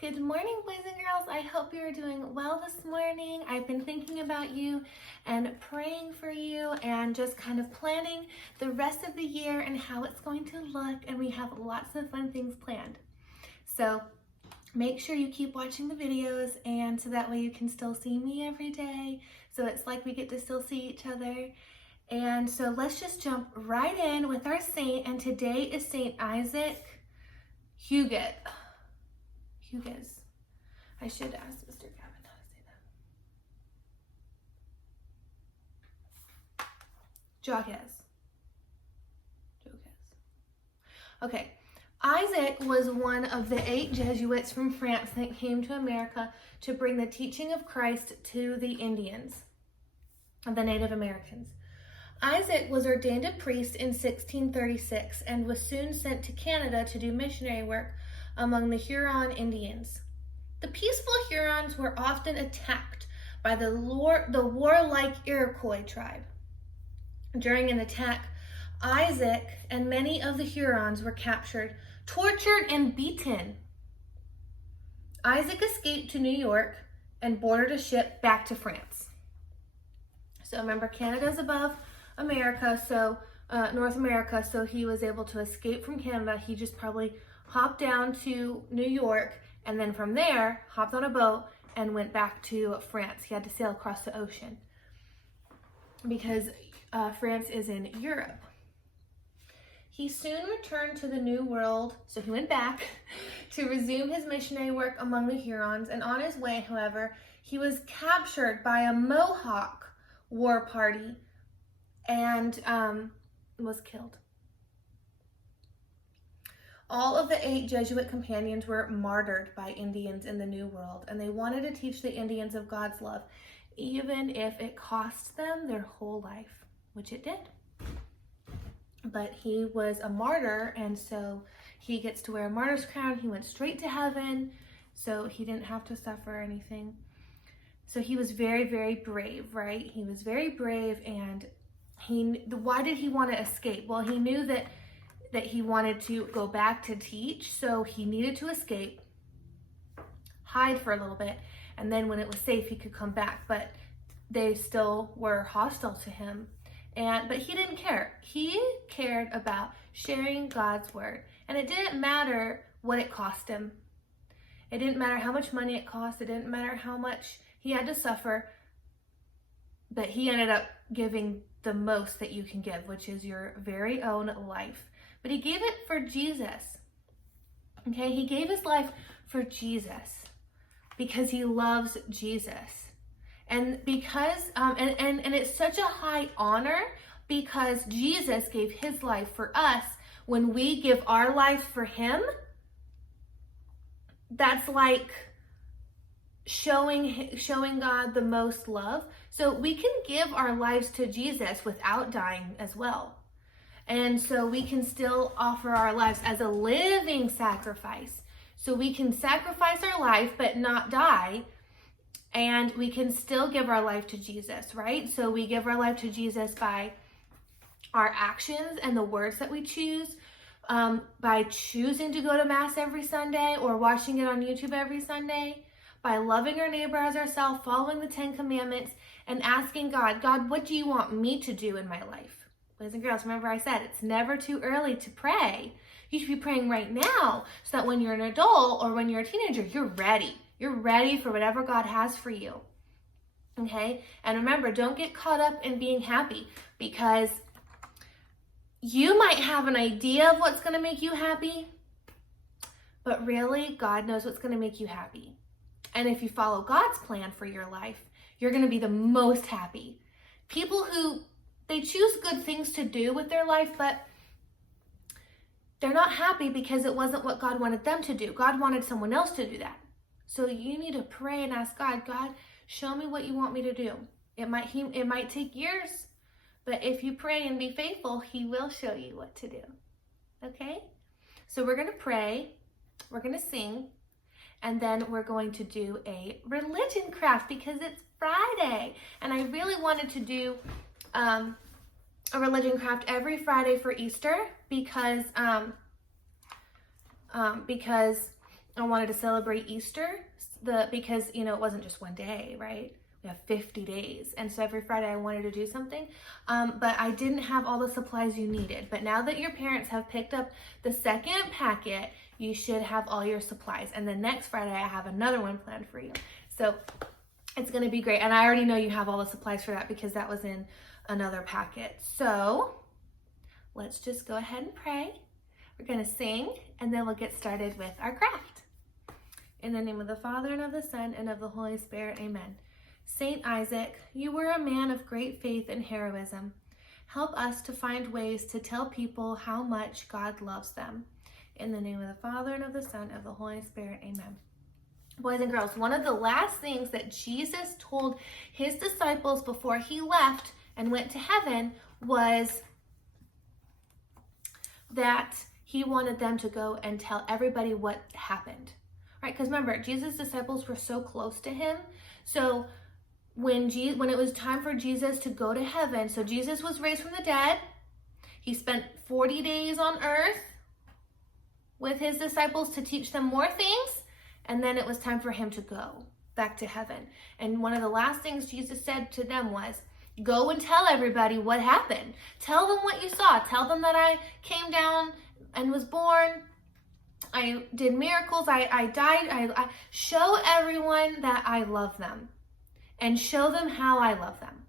Good morning, boys and girls. I hope you're doing well this morning. I've been thinking about you and praying for you and just kind of planning the rest of the year and how it's going to look, and we have lots of fun things planned. So make sure you keep watching the videos, and so that way you can still see me every day. So it's like we get to still see each other. And so let's just jump right in with our saint, and today is Saint Isaac Hugues. I should ask Mr. Gavin how to say that. Jaques. Okay. Isaac was one of the 8 Jesuits from France that came to America to bring the teaching of Christ to the Indians, the Native Americans. Isaac was ordained a priest in 1636 and was soon sent to Canada to do missionary work among the Huron Indians. The peaceful Hurons were often attacked by the warlike Iroquois tribe. During an attack, Isaac and many of the Hurons were captured, tortured, and beaten. Isaac escaped to New York and boarded a ship back to France. So remember, Canada's above America, so North America, so he was able to escape from Canada. He just probably hopped down to New York, and then from there hopped on a boat and went back to France. He had to sail across the ocean because France is in Europe. He soon returned to the New World, so he went back to resume his missionary work among the Hurons, and on his way, however, he was captured by a Mohawk war party and was killed. All of the 8 Jesuit companions were martyred by Indians in the New World, and they wanted to teach the Indians of God's love, even if it cost them their whole life, which it did. But he was a martyr, and so he gets to wear a martyr's crown. He went straight to heaven, so he didn't have to suffer anything. So he was very, very brave, right? He was very brave, and why did he want to escape? Well, he knew that he wanted to go back to teach, so he needed to escape, hide for a little bit, and then when it was safe, he could come back. But they still were hostile to him, but he didn't care. He cared about sharing God's word, and it didn't matter what it cost him. It didn't matter how much money it cost. It didn't matter how much he had to suffer, but he ended up giving the most that you can give, which is your very own life. But he gave it for Jesus. Okay, he gave his life for Jesus because he loves Jesus. And because and it's such a high honor because Jesus gave his life for us. When we give our life for him, that's like showing God the most love. So we can give our lives to Jesus without dying as well. And so we can still offer our lives as a living sacrifice. So we can sacrifice our life but not die, and we can still give our life to Jesus, right? So we give our life to Jesus by our actions and the words that we choose, by choosing to go to Mass every Sunday or watching it on YouTube every Sunday, by loving our neighbor as ourselves, following the 10 Commandments, and asking God, what do you want me to do in my life? Boys and girls, remember I said it's never too early to pray. You should be praying right now so that when you're an adult or when you're a teenager, you're ready. You're ready for whatever God has for you. Okay? And remember, don't get caught up in being happy, because you might have an idea of what's going to make you happy, but really, God knows what's going to make you happy. And if you follow God's plan for your life, you're going to be the most happy. People who they choose good things to do with their life, but they're not happy because it wasn't what God wanted them to do. God wanted someone else to do that. So you need to pray and ask God, show me what you want me to do. It might take years, but if you pray and be faithful, he will show you what to do. Okay? So we're going to pray, we're going to sing, and then we're going to do a religion craft because it's Friday. And I really wanted to do a religion craft every Friday for Easter because I wanted to celebrate Easter because, you know, it wasn't just one day, right? We have 50 days. And so every Friday I wanted to do something, but I didn't have all the supplies you needed. But now that your parents have picked up the second packet, you should have all your supplies. And then next Friday I have another one planned for you. So it's going to be great. And I already know you have all the supplies for that because that was in another packet. So let's just go ahead and pray. We're going to sing, and then we'll get started with our craft. In the name of the Father, and of the Son, and of the Holy Spirit, amen. Saint Isaac, you were a man of great faith and heroism. Help us to find ways to tell people how much God loves them. In the name of the Father, and of the Son, and of the Holy Spirit, amen. Boys and girls, one of the last things that Jesus told his disciples before he left and went to heaven was that he wanted them to go and tell everybody what happened, right? Because remember, Jesus' disciples were so close to him. So when it was time for Jesus to go to heaven, so Jesus was raised from the dead. He spent 40 days on earth with his disciples to teach them more things. And then it was time for him to go back to heaven. And one of the last things Jesus said to them was, go and tell everybody what happened. Tell them what you saw. Tell them that I came down and was born. I did miracles. I died. I show everyone that I love them and show them how I love them.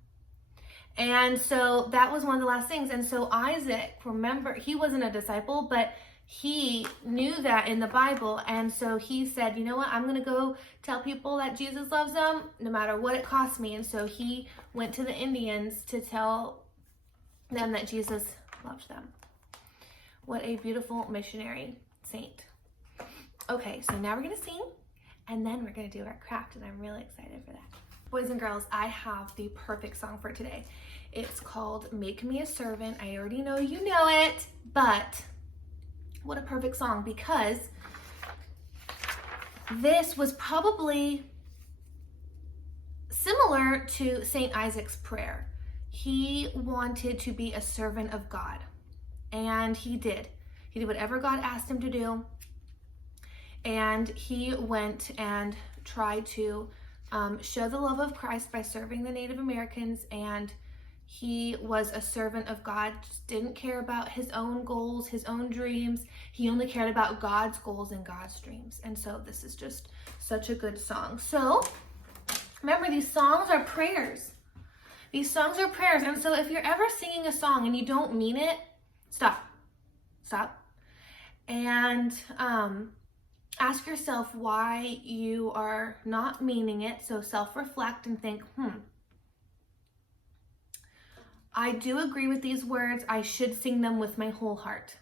And so that was one of the last things. And so Isaac, remember, he wasn't a disciple, but he knew that in the Bible. And so he said, you know what, I'm going to go tell people that Jesus loves them no matter what it costs me. And so he went to the Indians to tell them that Jesus loved them. What a beautiful missionary saint. Okay, so now we're going to sing, and then we're going to do our craft, and I'm really excited for that. Boys and girls, I have the perfect song for today. It's called Make Me a Servant. I already know you know it, but what a perfect song, because this was probably similar to Saint Isaac's prayer. He wanted to be a servant of God, and he did. He did whatever God asked him to do, and he went and tried to show the love of Christ by serving the Native Americans, and he was a servant of God, just didn't care about his own goals, his own dreams. He only cared about God's goals and God's dreams. And so this is just such a good song. So remember, these songs are prayers. These songs are prayers. And so if you're ever singing a song and you don't mean it, stop. And ask yourself why you are not meaning it. So self-reflect and think, I do agree with these words. I should sing them with my whole heart.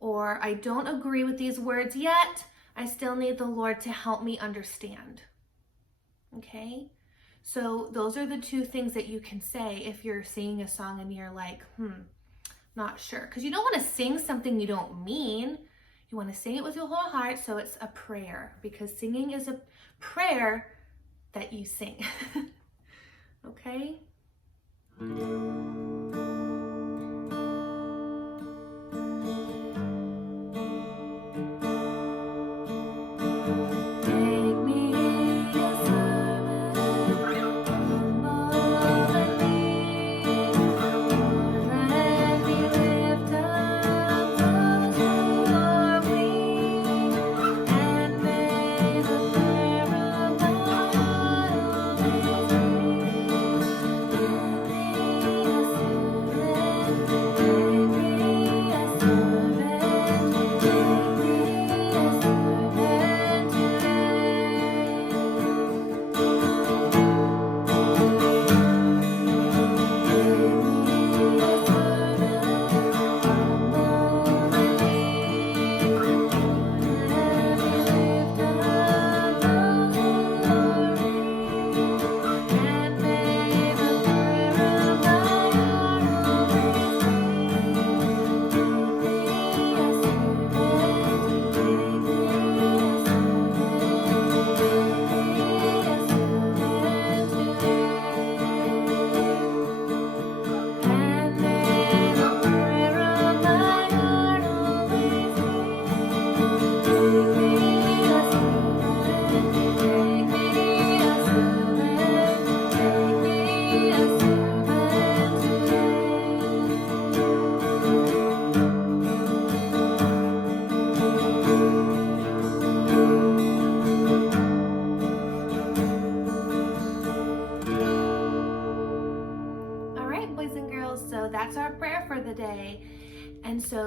Or I don't agree with these words yet. I still need the Lord to help me understand. Okay? So those are the two things that you can say if you're singing a song and you're like, not sure. Because you don't want to sing something you don't mean. You want to sing it with your whole heart. So it's a prayer, because singing is a prayer that you sing. Okay? Take me as servant, humble and meek, let me lift up those who are weak, and may the prayer of my heart always be. Give me a servant.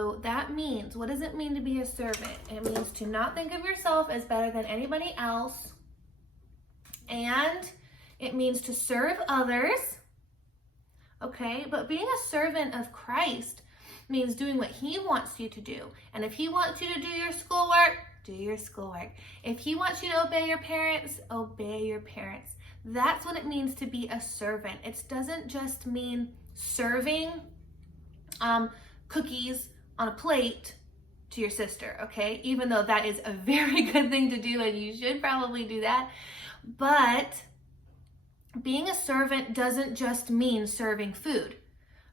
So that means, what does it mean to be a servant? It means to not think of yourself as better than anybody else. And it means to serve others. Okay, but being a servant of Christ means doing what he wants you to do. And if he wants you to do your schoolwork, do your schoolwork. If he wants you to obey your parents, obey your parents. That's what it means to be a servant. It doesn't just mean serving cookies on a plate to your sister, okay? Even though that is a very good thing to do and you should probably do that. But being a servant doesn't just mean serving food,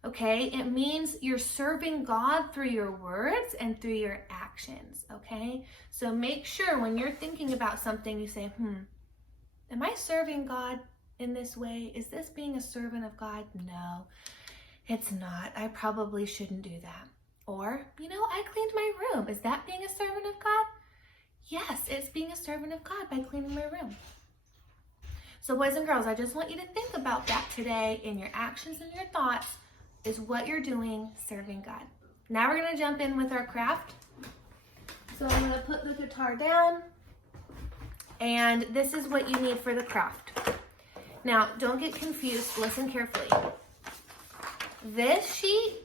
okay? It means you're serving God through your words and through your actions, okay? So make sure when you're thinking about something, you say, am I serving God in this way? Is this being a servant of God? No, it's not. I probably shouldn't do that. Or, I cleaned my room. Is that being a servant of God? Yes, it's being a servant of God by cleaning my room. So boys and girls, I just want you to think about that today in your actions and your thoughts is what you're doing serving God. Now we're going to jump in with our craft. So I'm going to put the guitar down, and this is what you need for the craft. Now, don't get confused. Listen carefully. This sheet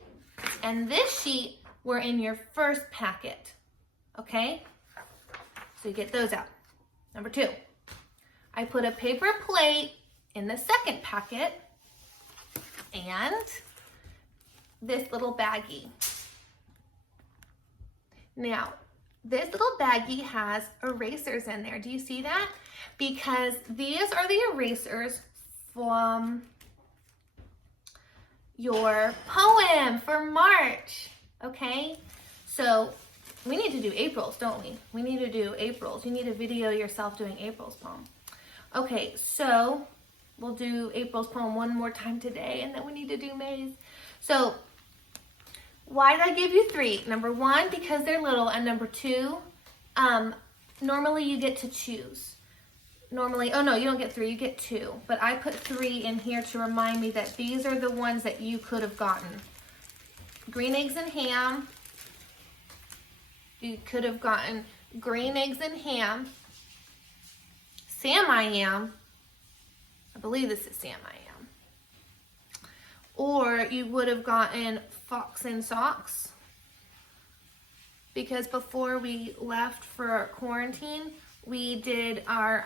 and this sheet were in your first packet, okay? So you get those out. Number 2, I put a paper plate in the second packet and this little baggie. Now, this little baggie has erasers in there. Do you see that? Because these are the erasers from your poem for March, okay? So we need to do April's, don't we? We need to do April's. You need to video yourself doing April's poem. Okay, so we'll do April's poem one more time today, and then we need to do May's. So why did I give you 3? Number 1, because they're little, and number 2, normally you get to choose. Normally, oh no, you don't get 3, you get 2. But I put 3 in here to remind me that these are the ones that you could have gotten. Green eggs and ham. You could have gotten green eggs and ham. Sam I Am. I believe this is Sam I Am. Or you would have gotten Fox and Socks. Because before we left for quarantine, we did our,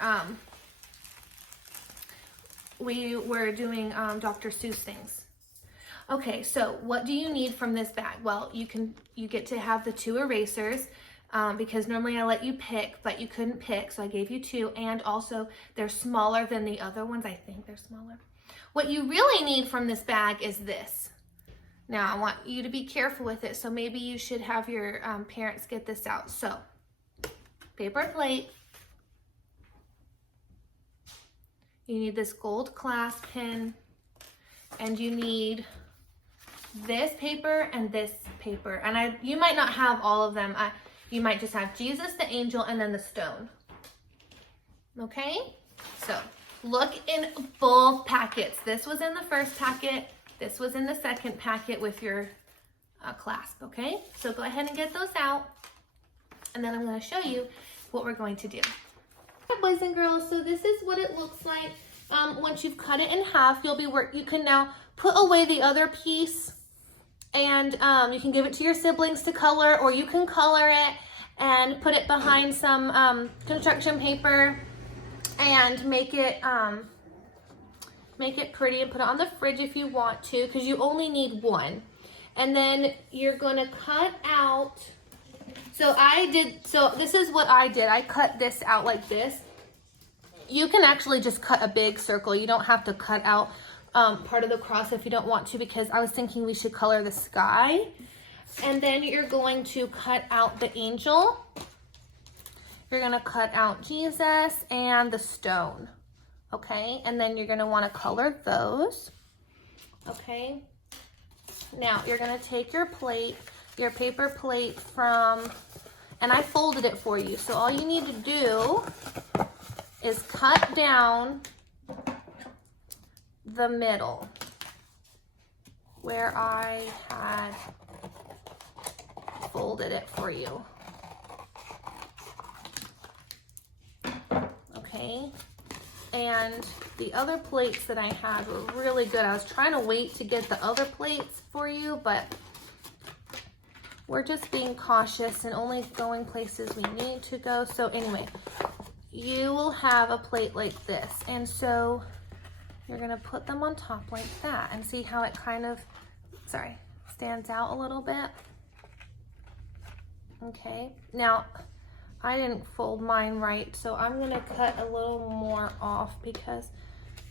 we were doing Dr. Seuss things. Okay, so what do you need from this bag? Well, you get to have the 2 erasers because normally I let you pick, but you couldn't pick, so I gave you 2, and also they're smaller than the other ones. I think they're smaller. What you really need from this bag is this. Now, I want you to be careful with it, so maybe you should have your parents get this out. So, paper plate. You need this gold clasp pin, and you need this paper and this paper. And you might not have all of them. You might just have Jesus, the angel, and then the stone. Okay? So, look in both packets. This was in the first packet. This was in the second packet with your clasp, okay? So go ahead and get those out, and then I'm going to show you what we're going to do. Okay, boys and girls, so this is what it looks like. Once you've cut it in half, you can now put away the other piece, and you can give it to your siblings to color, or you can color it and put it behind some construction paper and make it pretty and put it on the fridge if you want to, because you only need 1. And then you're going to cut out, so this is what I did. I cut this out like this. You can actually just cut a big circle. You don't have to cut out part of the cross if you don't want to, because I was thinking we should color the sky. And then you're going to cut out the angel. You're going to cut out Jesus and the stone. Okay, and then you're going to want to color those. Okay, now you're going to take your plate, your paper plate and I folded it for you. So all you need to do is cut down the middle where I had folded it for you. Okay, and the other plates that I had were really good. I was trying to wait to get the other plates for you, but we're just being cautious and only going places we need to go. So anyway, you will have a plate like this, and so you're gonna put them on top like that and see how it kind of, stands out a little bit. Okay, now I didn't fold mine right, so I'm gonna cut a little more off because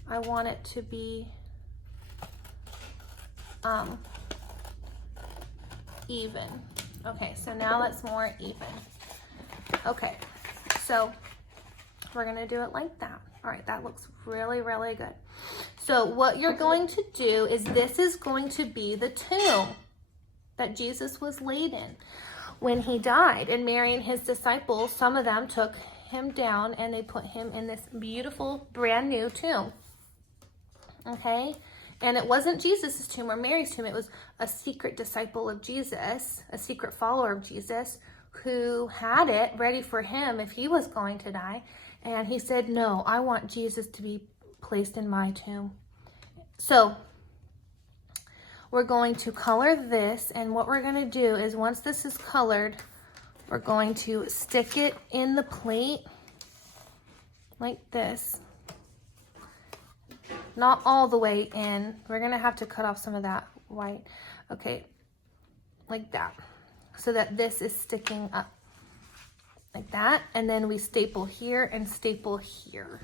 I want it to be even. Okay, so now that's more even. Okay, so we're gonna do it like that. All right, that looks really, really good. So what you're going to do is this is going to be the tomb that Jesus was laid in when he died. And Mary and his disciples, some of them took him down and they put him in this beautiful brand new tomb. Okay, and it wasn't Jesus's tomb or Mary's tomb. It was a secret disciple of Jesus, a secret follower of Jesus, who had it ready for him if he was going to die. And he said, no, I want Jesus to be placed in my tomb. So we're going to color this, and what we're going to do is once this is colored, we're going to stick it in the plate like this. Not all the way in. We're going to have to cut off some of that white. Okay, like that, so that this is sticking up like that. And then we staple here and staple here.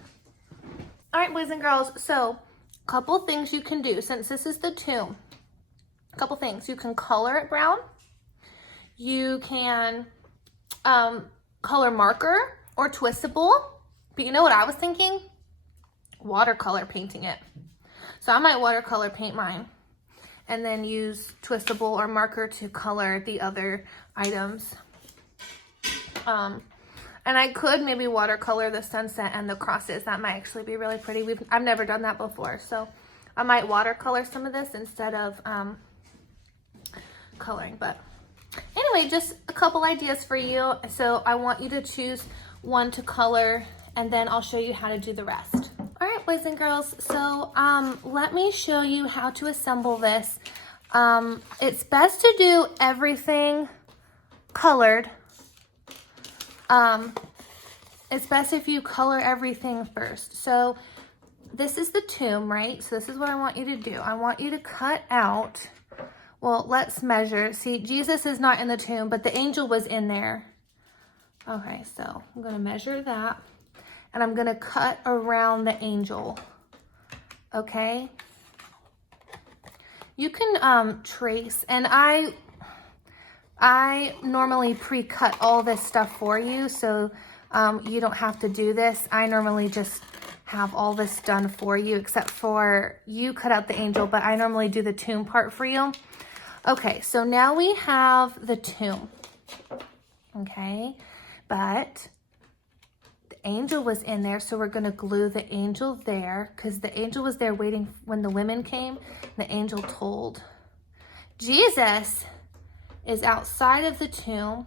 All right, boys and girls, so a couple things you can do since this is the tomb. A couple things. You can color it brown. You can color marker or twistable. But you know what I was thinking? Watercolor painting it. So I might watercolor paint mine and then use twistable or marker to color the other items. And I could maybe watercolor the sunset and the crosses. That might actually be really pretty. I've never done that before, so I might watercolor some of this instead of coloring. But anyway, just a couple ideas for you. So I want you to choose one to color, and then I'll show you how to do the rest. All right, boys and girls, so let me show you how to assemble this. It's best to do everything colored. It's best if you color everything first. So this is the tomb, right? So this is what I want you to do. I want you to cut out, well, let's measure. See, Jesus is not in the tomb, but the angel was in there. Okay, so I'm going to measure that, and I'm going to cut around the angel. Okay? You can trace, and I normally pre-cut all this stuff for you, so you don't have to do this. I normally just have all this done for you, except for you cut out the angel, but I normally do the tomb part for you. Okay, so now we have the tomb. Okay, but the angel was in there, so we're going to glue the angel there, because the angel was there waiting when the women came. The angel told. Jesus is outside of the tomb,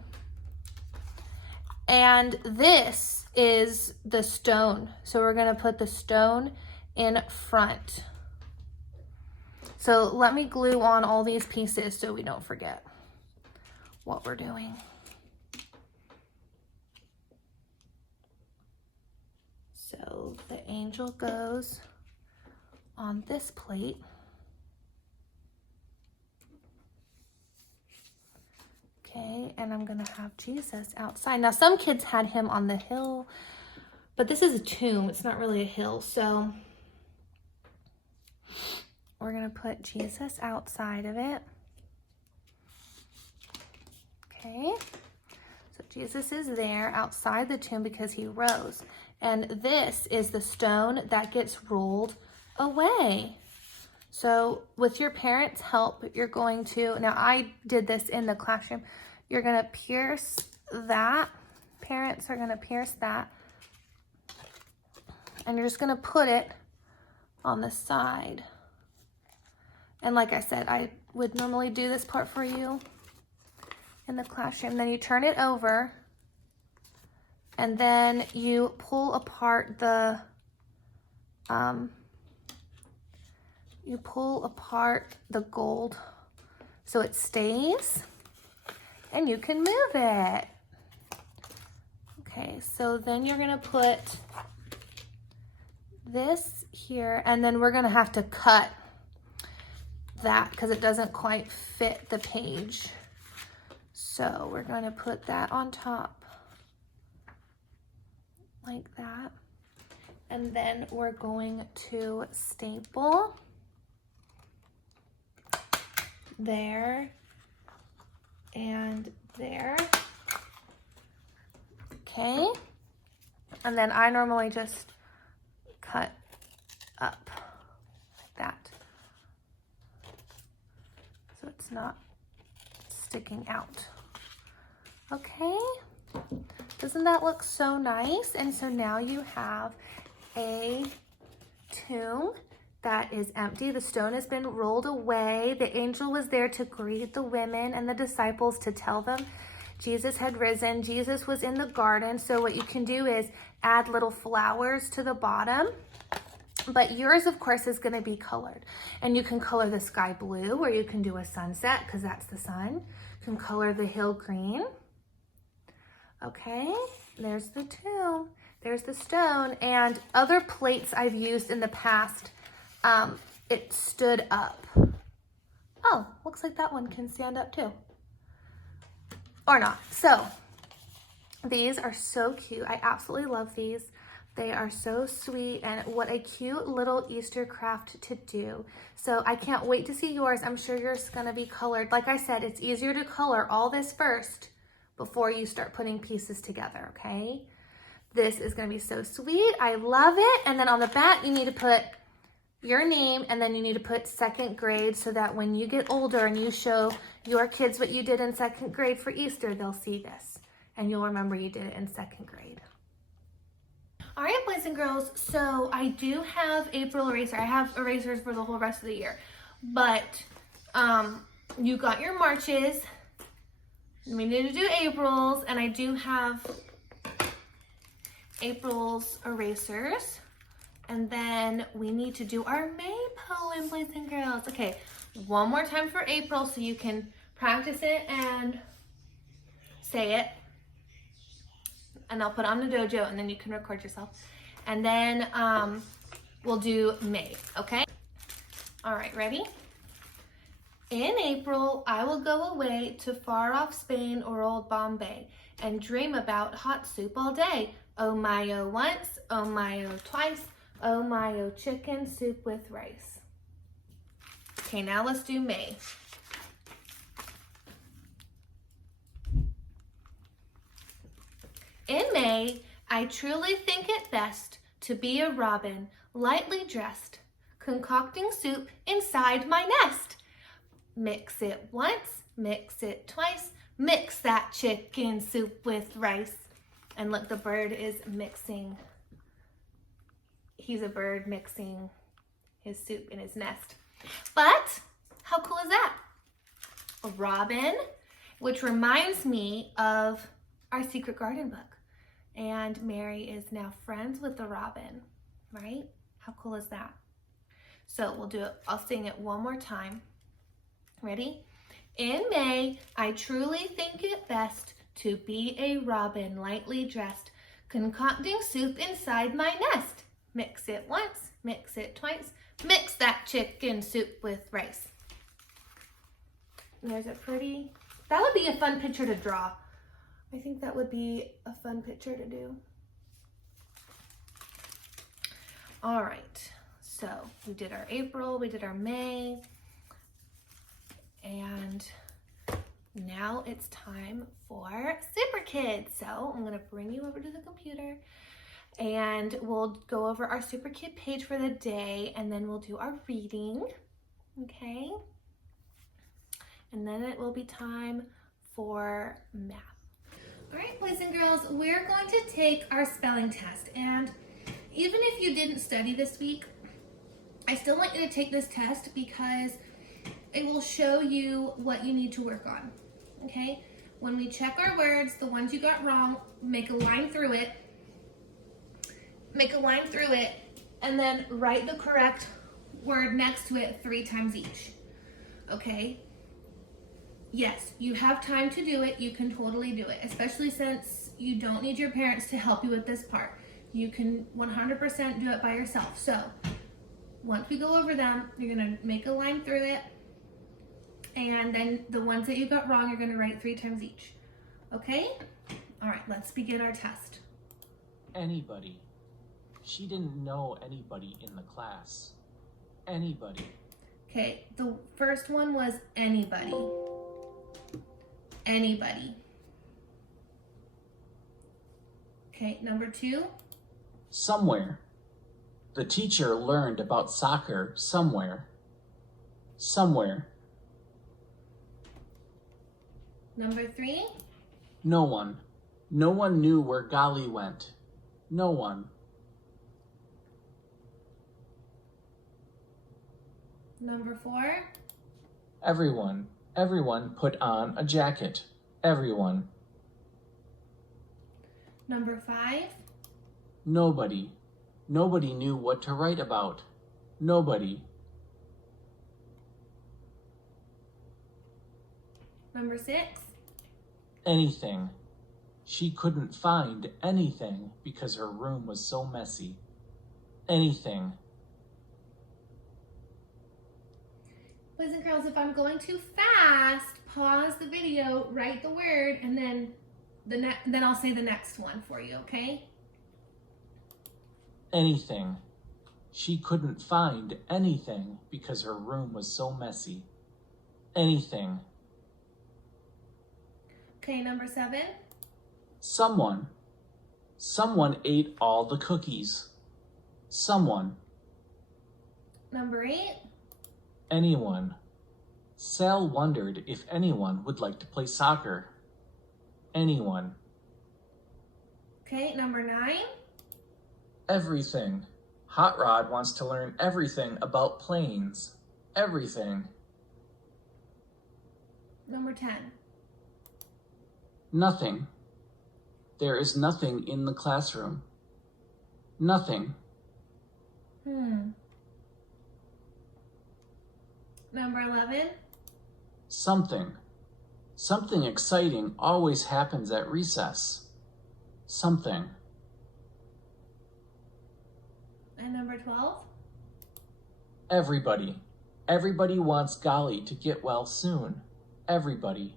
and this is the stone. So we're going to put the stone in front. So let me glue on all these pieces so we don't forget what we're doing. So the angel goes on this plate. Okay, and I'm gonna have Jesus outside. Now some kids had him on the hill, but this is a tomb. It's not really a hill, so we're gonna put Jesus outside of it. Okay, so Jesus is there outside the tomb because he rose. And this is the stone that gets rolled away. So with your parents' help, you're going to, now I did this in the classroom, you're gonna pierce that. Parents are gonna pierce that. And you're just gonna put it on the side. And like I said, I would normally do this part for you, in the classroom. Then you turn it over, and then you pull apart the gold so it stays, and you can move it. Okay, so then you're gonna put this here, and then we're gonna have to cut that because it doesn't quite fit the page. So we're gonna put that on top like that. And then we're going to staple there and there. Okay. And then I normally just cut up like that, so it's not sticking out. Okay. Doesn't that look so nice? And so now you have a tomb that is empty. The stone has been rolled away. The angel was there to greet the women and the disciples to tell them Jesus had risen. Jesus was in the garden. So what you can do is add little flowers to the bottom. But yours, of course, is going to be colored. And you can color the sky blue, or you can do a sunset because that's the sun. You can color the hill green. Okay, there's the tomb. There's the stone. And other plates I've used in the past, it stood up. Oh, looks like that one can stand up too. Or not. So these are so cute. I absolutely love these. They are so sweet, and what a cute little Easter craft to do. So I can't wait to see yours. I'm sure yours is gonna be colored. Like I said, it's easier to color all this first before you start putting pieces together, okay? This is gonna be so sweet. I love it. And then on the back, you need to put your name, and then you need to put 2nd grade so that when you get older and you show your kids what you did in 2nd grade for Easter, they'll see this and you'll remember you did it in 2nd grade. All right, boys and girls, so I do have April eraser. I have erasers for the whole rest of the year, but you got your Marches. We need to do April's, and I do have April's erasers. And then we need to do our May poem, boys and girls. Okay, one more time for April so you can practice it and say it. And I'll put on the dojo, and then you can record yourself. And then we'll do May, okay? All right, ready? In April, I will go away to far off Spain or old Bombay and dream about hot soup all day. Oh my, oh once, oh my, oh twice, oh my, oh chicken soup with rice. Okay, now let's do May. In May, I truly think it best to be a robin, lightly dressed, concocting soup inside my nest. Mix it once, mix it twice, mix that chicken soup with rice. And look, the bird is mixing. He's a bird mixing his soup in his nest. But how cool is that? A robin, which reminds me of our Secret Garden book. And Mary is now friends with the robin, right? How cool is that? So we'll do it. I'll sing it one more time. Ready? In May, I truly think it best to be a robin, lightly dressed, concocting soup inside my nest. Mix it once, mix it twice, mix that chicken soup with rice. And there's a pretty, that would be a fun picture to draw. I think that would be a fun picture to do. All right, so we did our April, we did our May, and now it's time for Superkids. So I'm gonna bring you over to the computer and we'll go over our Superkid page for the day, and then we'll do our reading, okay? And then it will be time for math. All right, boys and girls, we're going to take our spelling test. And even if you didn't study this week, I still want you to take this test because it will show you what you need to work on, okay? When we check our words, the ones you got wrong, make a line through it. Make a line through it, and then write the correct word next to it 3 times each. Okay? Yes, you have time to do it. You can totally do it, especially since you don't need your parents to help you with this part. You can 100% do it by yourself. So, once we go over them, you're gonna make a line through it, and then the ones that you got wrong, you're gonna write 3 times each. Okay? All right, let's begin our test. Anybody. She didn't know anybody in the class. Anybody. Okay, the first one was anybody. Anybody. Okay, number 2. Somewhere. The teacher learned about soccer somewhere. Somewhere. Number 3. No one. No one knew where Golly went. No one. Number 4. Everyone. Everyone put on a jacket. Everyone. Number 5. Nobody. Nobody knew what to write about. Nobody. Number 6. Anything. She couldn't find anything because her room was so messy. Anything. Boys and girls, if I'm going too fast, pause the video, write the word, and then I'll say the next one for you, okay? Anything. She couldn't find anything because her room was so messy. Anything. Okay, number 7. Someone. Someone ate all the cookies. Someone. Number 8. Anyone. Sal wondered if anyone would like to play soccer. Anyone. Okay, number 9. Everything. Hot Rod wants to learn everything about planes. Everything. Number 10. Nothing. There is nothing in the classroom. Nothing. Number 11. Something. Something exciting always happens at recess. Something. And number 12. Everybody. Everybody wants Golly to get well soon. Everybody.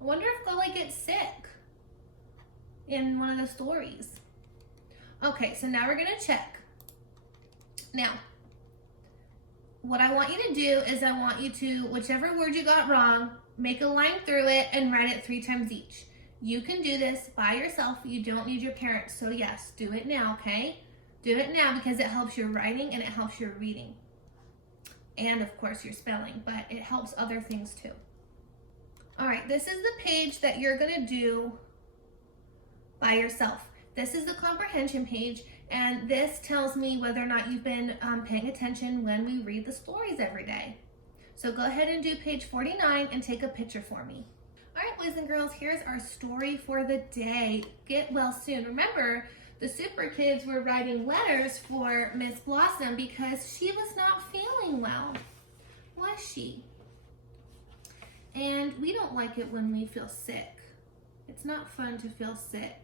I wonder if Golly gets sick in one of the stories. Okay, so now we're gonna check. Now, what I want you to do is I want you to, whichever word you got wrong, make a line through it and write it 3 times each. You can do this by yourself. You don't need your parents. So yes, do it now, okay? Do it now because it helps your writing and it helps your reading. And of course your spelling, but it helps other things too. All right, this is the page that you're gonna do by yourself. This is the comprehension page, and this tells me whether or not you've been paying attention when we read the stories every day. So go ahead and do page 49 and take a picture for me. All right, boys and girls, here's our story for the day. Get well soon. Remember, the Superkids were writing letters for Miss Blossom because she was not feeling well, was she? And we don't like it when we feel sick. It's not fun to feel sick.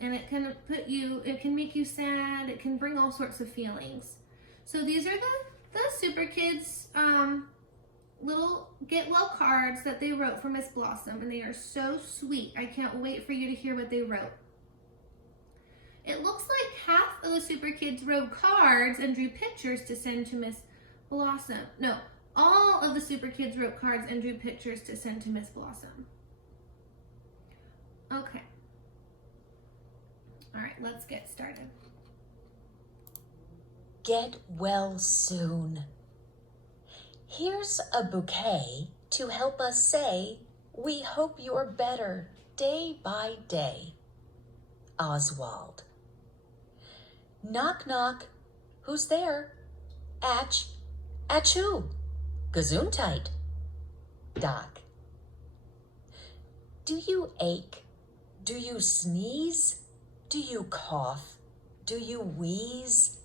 And it can it can make you sad. It can bring all sorts of feelings. So these are the Superkids little get well cards that they wrote for Miss Blossom, and they are so sweet. I can't wait for you to hear what they wrote. It looks like half of the Superkids wrote cards and drew pictures to send to Miss Blossom. No, all of the Superkids wrote cards and drew pictures to send to Miss Blossom. Okay. All right, let's get started. Get well soon. Here's a bouquet to help us say, we hope you're better day by day. Oswald. Knock, knock. Who's there? Achoo. Gesundheit. Doc. Do you ache? Do you sneeze? Do you cough? Do you wheeze?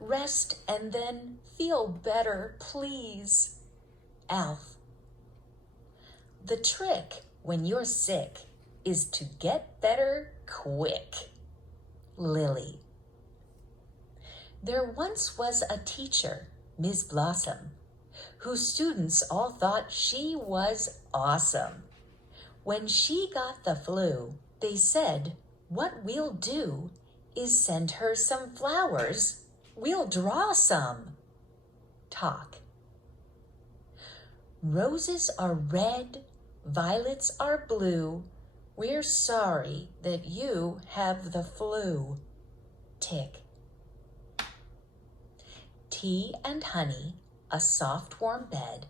Rest and then feel better, please. Alf. The trick when you're sick is to get better quick. Lily. There once was a teacher, Ms. Blossom, whose students all thought she was awesome. When she got the flu, they said, what we'll do is send her some flowers. We'll draw some. Talk. Roses are red, violets are blue. We're sorry that you have the flu. Tick. Tea and honey, a soft warm bed,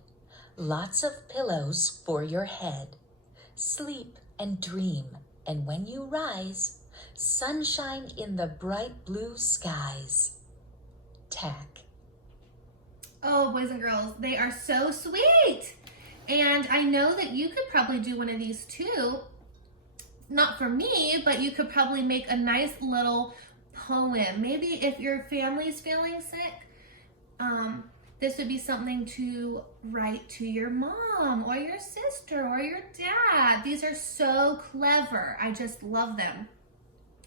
lots of pillows for your head. Sleep and dream, and when you rise, sunshine in the bright blue skies. Tack. Oh, boys and girls, they are so sweet. And I know that you could probably do one of these too. Not for me, but you could probably make a nice little poem. Maybe if your family's feeling sick, this would be something to write to your mom or your sister or your dad. These are so clever. I just love them.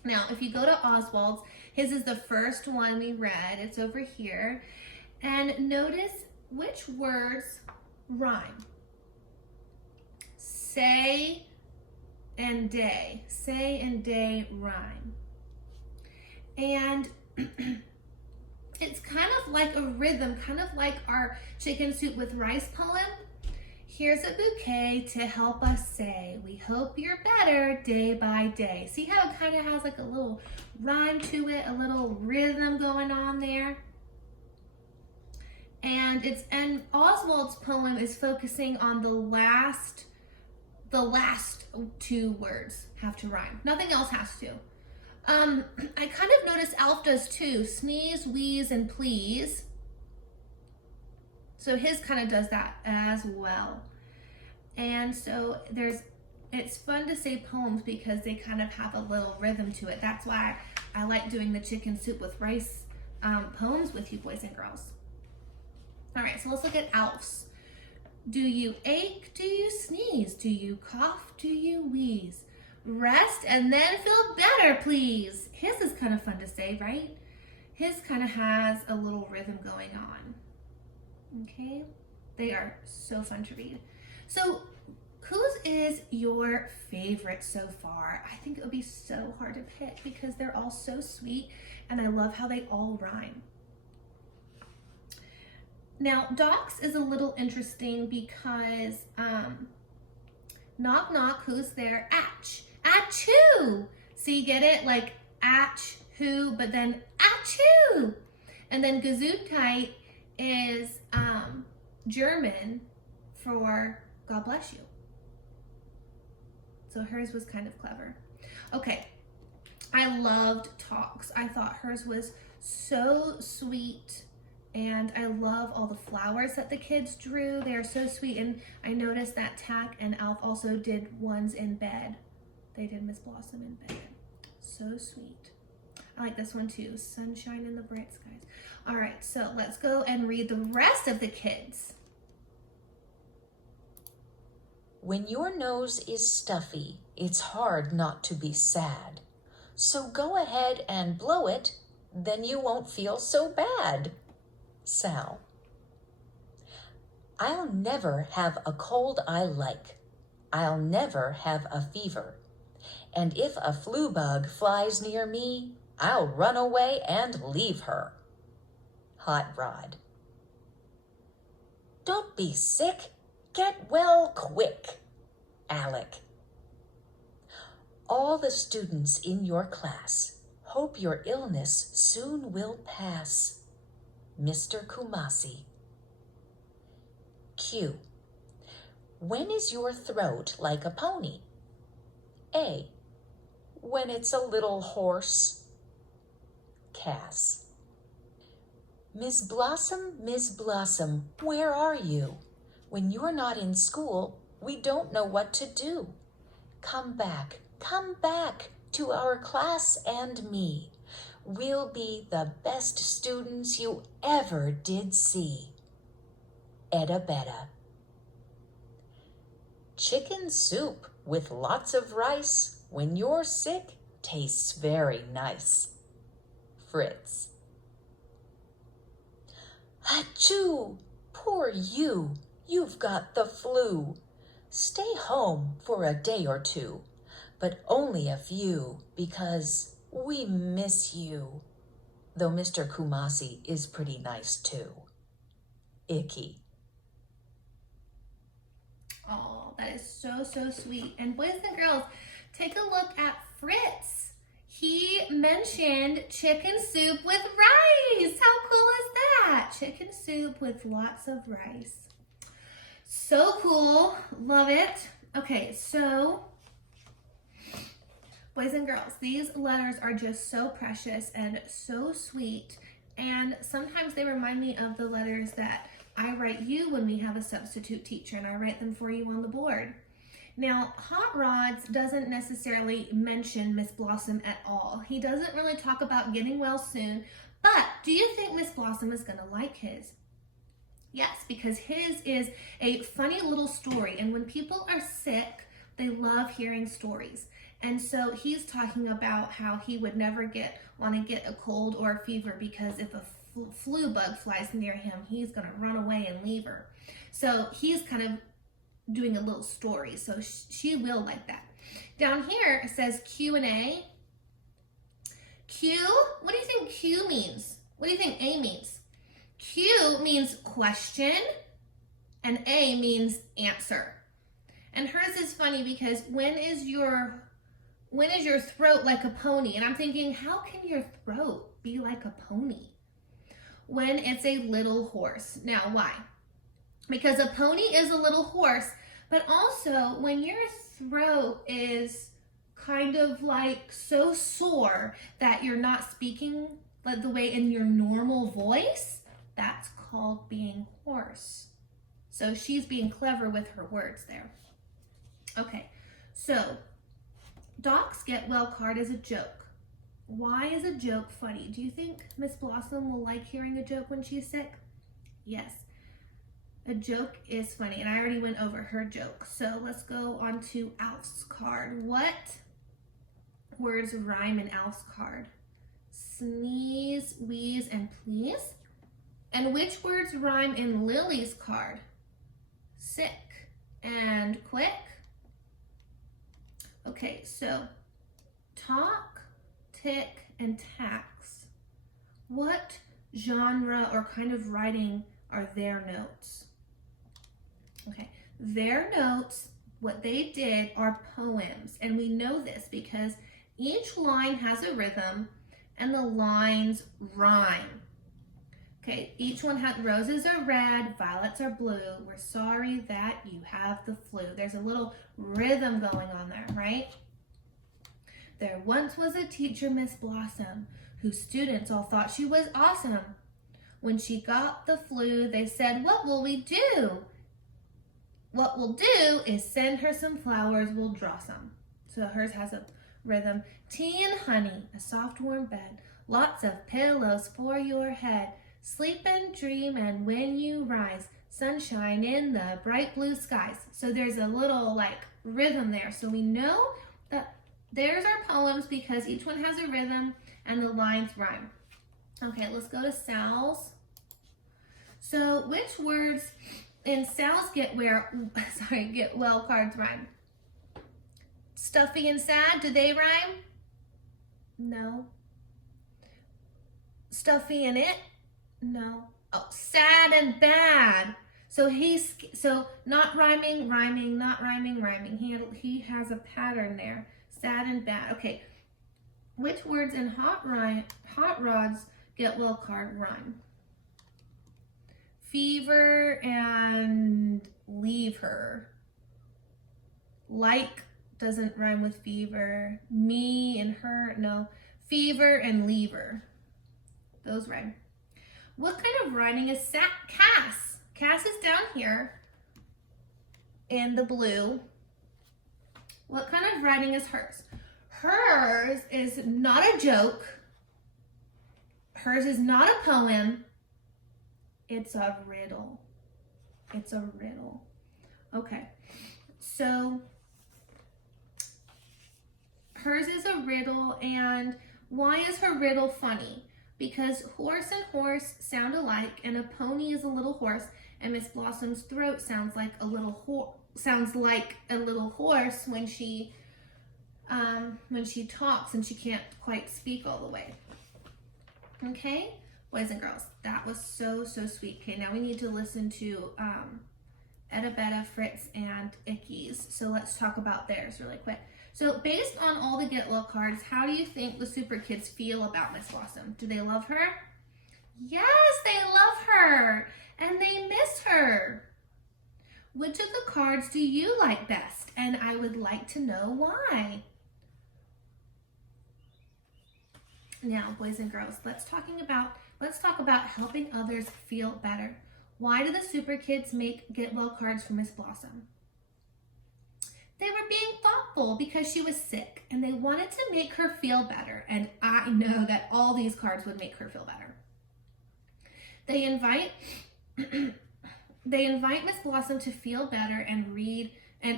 Now, if you go to Oswald's, his is the first one we read. It's over here. And notice which words rhyme. Say and day. Say and day rhyme. And it's kind of like a rhythm, kind of like our chicken soup with rice poem. Here's a bouquet to help us say, we hope you're better day by day. See how it kind of has like a little rhyme to it, a little rhythm going on there? And Oswald's poem is focusing on the last two words have to rhyme. Nothing else has to. I kind of noticed Alf does too. Sneeze, wheeze, and please. So his kind of does that as well. And so it's fun to say poems because they kind of have a little rhythm to it. That's why I like doing the chicken soup with rice poems with you boys and girls. All right, so let's look at Alf's. Do you ache? Do you sneeze? Do you cough? Do you wheeze? Rest and then feel better, please. His is kind of fun to say, right? His kind of has a little rhythm going on. Okay? They are so fun to read. So, whose is your favorite so far? I think it would be so hard to pick because they're all so sweet and I love how they all rhyme. Now, Doc's is a little interesting because knock knock, who's there? Atch. Achoo! See, get it? Like atch, who, but then achoo! And then Gesundheit is German for God bless you. So hers was kind of clever. Okay, I loved Talks. I thought hers was so sweet. And I love all the flowers that the kids drew. They are so sweet. And I noticed that Tack and Alf also did ones in bed. They did Miss Blossom in bed. So sweet. I like this one too. Sunshine in the bright skies. All right, so let's go and read the rest of the kids. When your nose is stuffy, it's hard not to be sad. So go ahead and blow it, then you won't feel so bad. Sal. I'll never have a cold I like. I'll never have a fever. And if a flu bug flies near me, I'll run away and leave her. Hot Rod. Don't be sick. Get well quick. Alec. All the students in your class hope your illness soon will pass. Mr. Kumasi. Q. When is your throat like a pony? A. When it's a little hoarse. Cass. Miss Blossom, where are you? When you're not in school, we don't know what to do. come back to our class and me. We'll be the best students you ever did see. Etta Betta. Chicken soup with lots of rice. When you're sick, tastes very nice. Fritz. Achoo! Poor you! You've got the flu. Stay home for a day or two, but only a few, because we miss you. Though Mr. Kumasi is pretty nice too. Icky. Oh, that is so, so sweet. And boys and girls, take a look at Fritz. He mentioned chicken soup with rice. How cool is that? Chicken soup with lots of rice. So cool. Love it. Okay, so boys and girls, these letters are just so precious and so sweet. And sometimes they remind me of the letters that I write you when we have a substitute teacher, and I write them for you on the board. Now, Hot Rods doesn't necessarily mention Miss Blossom at all. He doesn't really talk about getting well soon, but do you think Miss Blossom is gonna like his? Yes, because his is a funny little story, and when people are sick, they love hearing stories. And so he's talking about how he would never want to get a cold or a fever because if a flu bug flies near him, he's going to run away and leave her. So he's kind of doing a little story, so she will like that. Down here it says Q&A. Q, what do you think Q means? What do you think A means? Q means question and A means answer. And hers is funny because when is your throat like a pony? And I'm thinking, how can your throat be like a pony? When it's a little horse. Now, why? Because a pony is a little horse, but also when your throat is kind of like so sore that you're not speaking like the way in your normal voice, that's called being hoarse. So she's being clever with her words there. Okay, so Doc's get well card is a joke. Why is a joke funny? Do you think Miss Blossom will like hearing a joke when she's sick? Yes, a joke is funny, and I already went over her joke. So let's go on to Alf's card. What words rhyme in Alf's card? Sneeze, wheeze, and please. And which words rhyme in Lily's card? Sick and quick. Okay, so talk, tick, and tax. What genre or kind of writing are their notes? Okay, their notes, what they did are poems. And we know this because each line has a rhythm and the lines rhyme. Okay, each one had roses are red, violets are blue. We're sorry that you have the flu. There's a little rhythm going on there, right? There once was a teacher, Miss Blossom, whose students all thought she was awesome. When she got the flu, they said, what will we do? What we'll do is send her some flowers, we'll draw some. So hers has a rhythm. Tea and honey, a soft warm bed, lots of pillows for your head. Sleep and dream, and when you rise, sunshine in the bright blue skies. So there's a little like rhythm there. So we know that there's our poems because each one has a rhythm and the lines rhyme. Okay, let's go to Sal's. So which words in Sal's get well cards rhyme? Stuffy and sad, do they rhyme? No. Stuffy and it? No. Oh, sad and bad. So not rhyming, not rhyming. He has a pattern there. Sad and bad. Okay. Which words in Hot Rods get well card rhyme? Fever and leave her. Like doesn't rhyme with fever. Me and her, no. Fever and lever. Those rhyme. What kind of writing is Cass? Cass is down here in the blue. What kind of writing is hers? Hers is not a joke. Hers is not a poem. It's a riddle. It's a riddle. Okay, so hers is a riddle, and why is her riddle funny? Because horse and horse sound alike, and a pony is a little horse, and Miss Blossom's throat sounds like a little horse when she talks and she can't quite speak all the way. Okay, boys and girls, that was so sweet. Okay, now we need to listen to Etta Betta, Fritz, and Icky's. So let's talk about theirs really quick. So based on all the Get Well cards, how do you think the Superkids feel about Miss Blossom? Do they love her? Yes, they love her, and they miss her. Which of the cards do you like best? And I would like to know why. Now, boys and girls, let's talk about helping others feel better. Why do the Superkids make Get Well cards for Miss Blossom? They were being thoughtful because she was sick, and they wanted to make her feel better. And I know that all these cards would make her feel better. They invite Miss Blossom to feel better and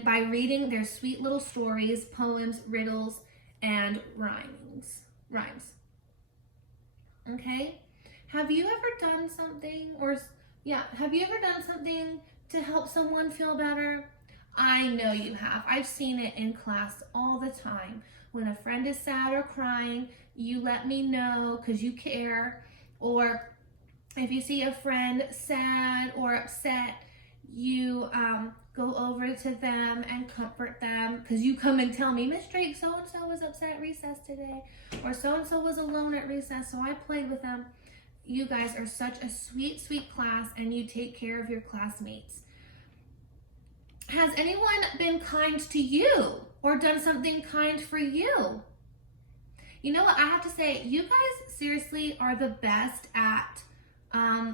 by reading their sweet little stories, poems, riddles, and rhymes. Okay? Have you ever done something to help someone feel better? I know you have. I've seen it in class all the time. When a friend is sad or crying, you let me know because you care. Or if you see a friend sad or upset, you go over to them and comfort them because you come and tell me, Miss Drake, so-and-so was upset at recess today, or so-and-so was alone at recess, so I played with them. You guys are such a sweet class, and you take care of your classmates. Has anyone been kind to you or done something kind for you? You know what, I have to say, you guys seriously are the best at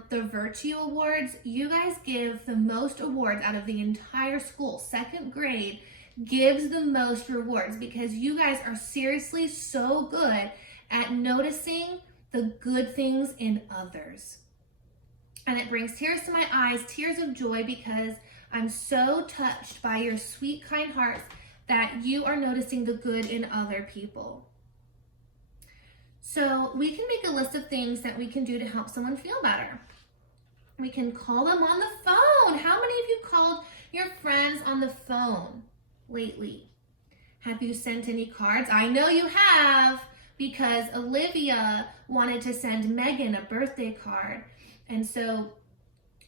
the Virtue Awards. You guys give the most awards out of the entire school. Second grade gives the most rewards because you guys are seriously so good at noticing the good things in others. And it brings tears to my eyes, tears of joy, because I'm so touched by your sweet, kind hearts that you are noticing the good in other people. So we can make a list of things that we can do to help someone feel better. We can call them on the phone. How many of you called your friends on the phone lately? Have you sent any cards? I know you have, because Olivia wanted to send Megan a birthday card. And so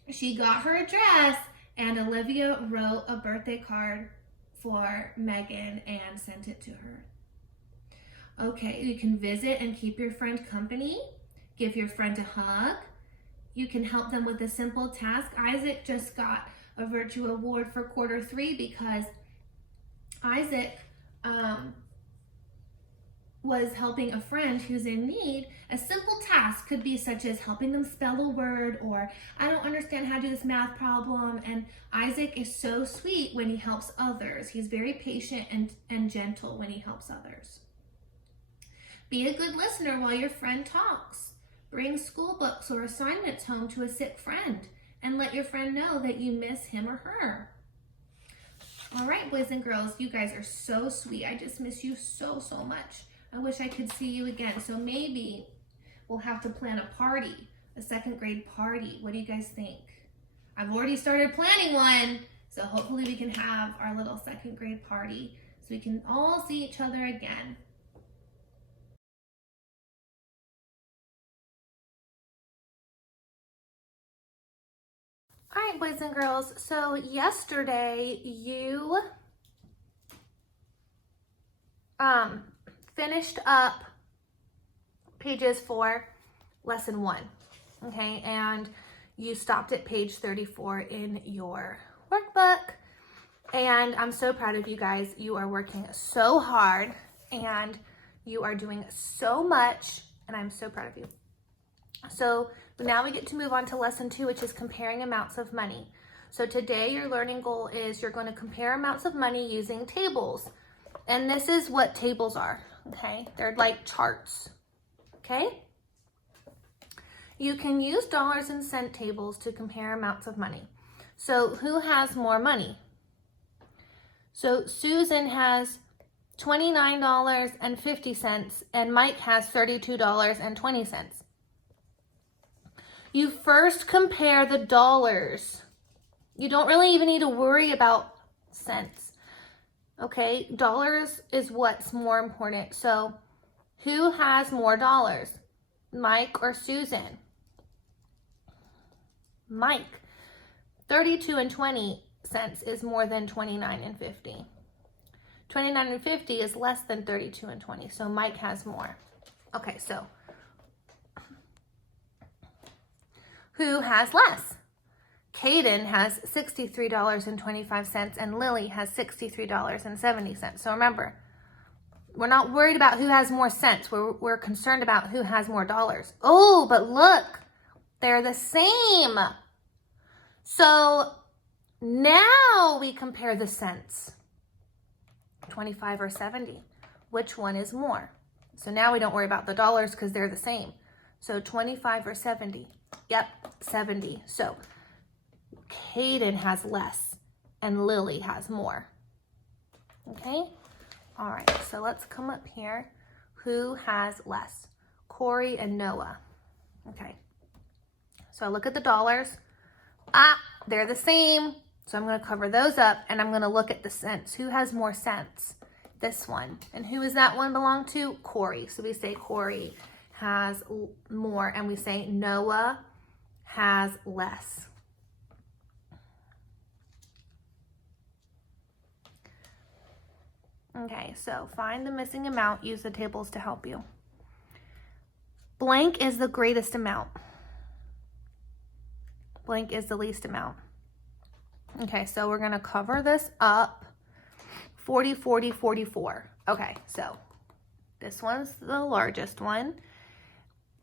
she got her address, and Olivia wrote a birthday card for Megan and sent it to her. Okay, you can visit and keep your friend company. Give your friend a hug. You can help them with a simple task. Isaac just got a Virtue Award for quarter 3 because Isaac was helping a friend who's in need. A simple task could be such as helping them spell a word, or I don't understand how to do this math problem. And Isaac is so sweet when he helps others. He's very patient and gentle when he helps others. Be a good listener while your friend talks. Bring school books or assignments home to a sick friend and let your friend know that you miss him or her. All right, boys and girls, you guys are so sweet. I just miss you so much. I wish I could see you again. So maybe we'll have to plan a party, a second grade party. What do you guys think? I've already started planning one. So hopefully we can have our little second grade party so we can all see each other again. All right, boys and girls, so yesterday you finished up pages for lesson 1, okay? And you stopped at page 34 in your workbook. And I'm so proud of you guys. You are working so hard and you are doing so much, and I'm so proud of you. So now we get to move on to lesson 2, which is comparing amounts of money. So today your learning goal is you're going to compare amounts of money using tables. And this is what tables are, okay? They're like charts, okay? You can use dollars and cent tables to compare amounts of money. So who has more money? So Susan has $29.50 and Mike has $32.20. You first compare the dollars. You don't really even need to worry about cents. Okay, dollars is what's more important. So who has more dollars? Mike or Susan? Mike. 32.20 is more than 29.50. 29.50 is less than 32.20, so Mike has more. Okay, so who has less? Caden has $63.25 and Lily has $63.70. So remember, we're not worried about who has more cents. We're concerned about who has more dollars. Oh, but look, they're the same. So now we compare the cents. 25 or 70. Which one is more? So now we don't worry about the dollars because they're the same. So 25 or 70. Yep, 70. So Caden has less and Lily has more. Okay? All right, so let's come up here. Who has less? Corey and Noah. Okay. So I look at the dollars. They're the same. So I'm going to cover those up and I'm going to look at the cents. Who has more cents? This one. And who does that one belong to? Corey. So we say Corey has more and we say Noah has less. Okay, so find the missing amount. Use the tables to help you. Blank is the greatest amount. Blank is the least amount. Okay, so we're going to cover this up. 40, 40, 44. Okay, so this one's the largest one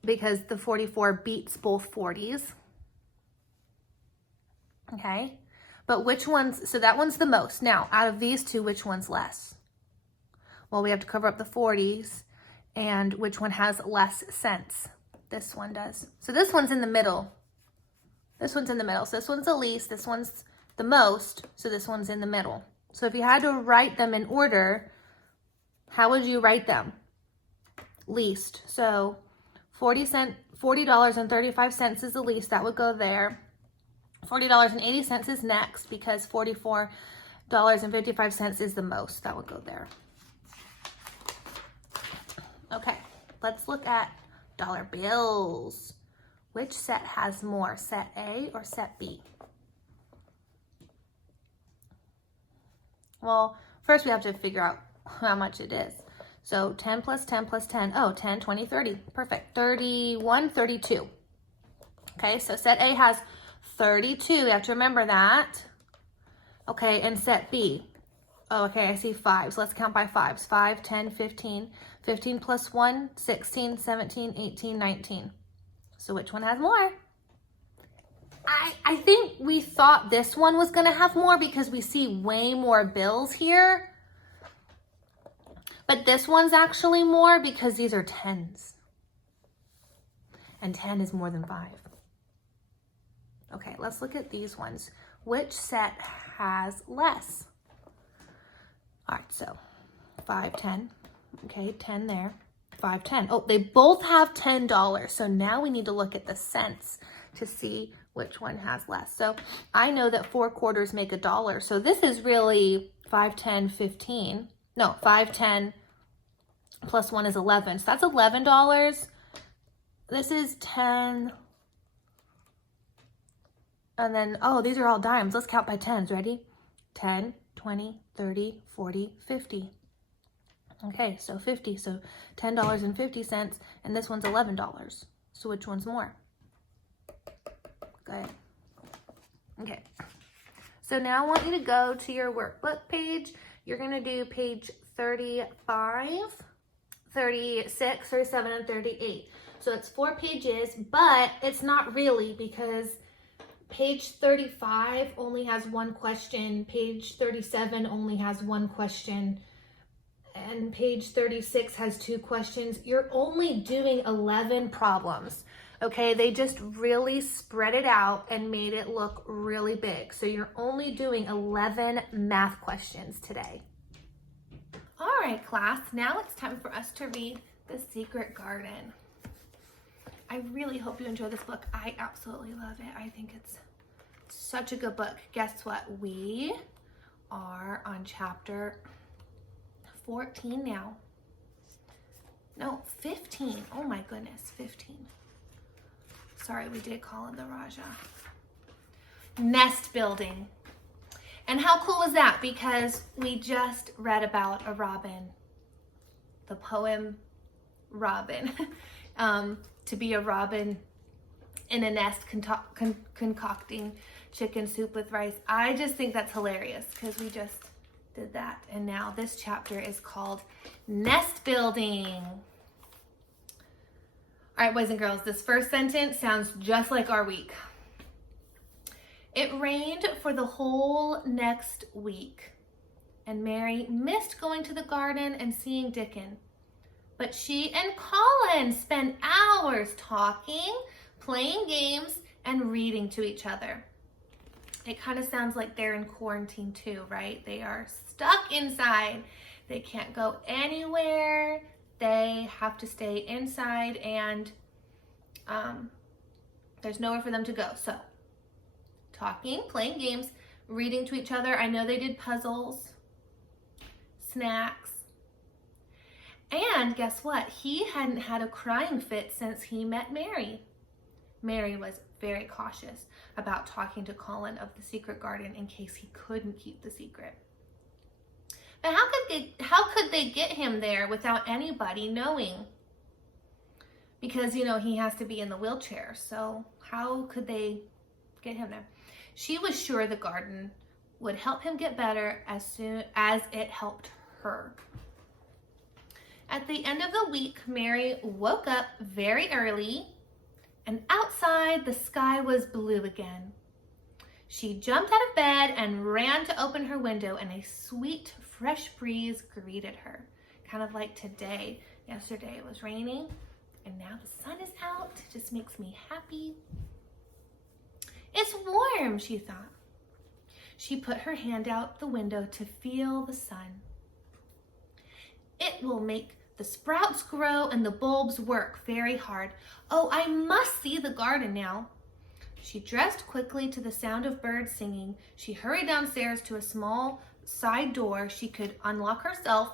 because the 44 beats both 40s. Okay, but which one's, so that one's the most. Now, out of these two, which one's less? Well, we have to cover up the 40s, and which one has less cents? This one does. So this one's in the middle. This one's in the middle. So this one's the least, this one's the most, so this one's in the middle. So if you had to write them in order, how would you write them? Least. So $40.35 is the least, that would go there. $40.80 is next because $44.55 is the most, that would go there. Okay, let's look at dollar bills. Which set has more, set A or set B? Well, first we have to figure out how much it is. So 10 plus 10 plus 10, 10, 20, 30, perfect. 31, 32. Okay, so set A has 32, you have to remember that. Okay, and set B. Oh, okay, I see fives. Let's count by fives. 5, 10, 15. 15 plus 1, 16, 17, 18, 19. So which one has more? I think we thought this one was going to have more because we see way more bills here. But this one's actually more because these are tens. And 10 is more than 5. Okay, let's look at these ones. Which set has less? All right, so 5, 10. Okay, 10 there. 5, 10. Oh, they both have $10. So now we need to look at the cents to see which one has less. So I know that 4 quarters make $1. So this is really 5, 10, 15. No, 5, 10 plus 1 is 11. So that's $11. This is 10. And then, oh, these are all dimes. Let's count by tens. Ready? 10, 20, 30, 40, 50. Okay, so 50. So $10.50, and this one's $11. So which one's more? Good. Okay. So now I want you to go to your workbook page. You're going to do page 35, 36, 37, and 38. So it's 4 pages, but it's not really because page 35 only has 1 question. Page 37 only has 1 question. and page 36 has 2 questions. You're only doing 11 problems. Okay, they just really spread it out and made it look really big. So you're only doing 11 math questions today. All right, class, now it's time for us to read The Secret Garden. I really hope you enjoy this book. I absolutely love it. I think it's such a good book. Guess what? We are on chapter 14 now. No, 15. Oh my goodness, 15. Sorry, we did call in the Raja. Nest building. And how cool was that? Because we just read about a robin, the poem Robin. To be a robin in a nest concocting chicken soup with rice. I just think that's hilarious because we just did that. And now this chapter is called Nest Building. All right, boys and girls, this first sentence sounds just like our week. It rained for the whole next week, and Mary missed going to the garden and seeing Dickon. But she and Colin spent hours talking, playing games, and reading to each other. It kind of sounds like they're in quarantine too, right? They are stuck inside. They can't go anywhere. They have to stay inside, and there's nowhere for them to go. So, talking, playing games, reading to each other. I know they did puzzles, snacks. And guess what? He hadn't had a crying fit since he met Mary. Mary was very cautious about talking to Colin of the secret garden in case he couldn't keep the secret. But how could they get him there without anybody knowing? Because, you know, he has to be in the wheelchair. So how could they get him there? She was sure the garden would help him get better as soon as it helped her. At the end of the week, Mary woke up very early, and outside the sky was blue again. She jumped out of bed and ran to open her window, and a sweet, fresh breeze greeted her. Kind of like today. Yesterday it was raining, and now the sun is out. It just makes me happy. It's warm, she thought. She put her hand out the window to feel the sun. It will make the sprouts grow and the bulbs work very hard. Oh, I must see the garden now. She dressed quickly to the sound of birds singing. She hurried downstairs to a small side door she could unlock herself.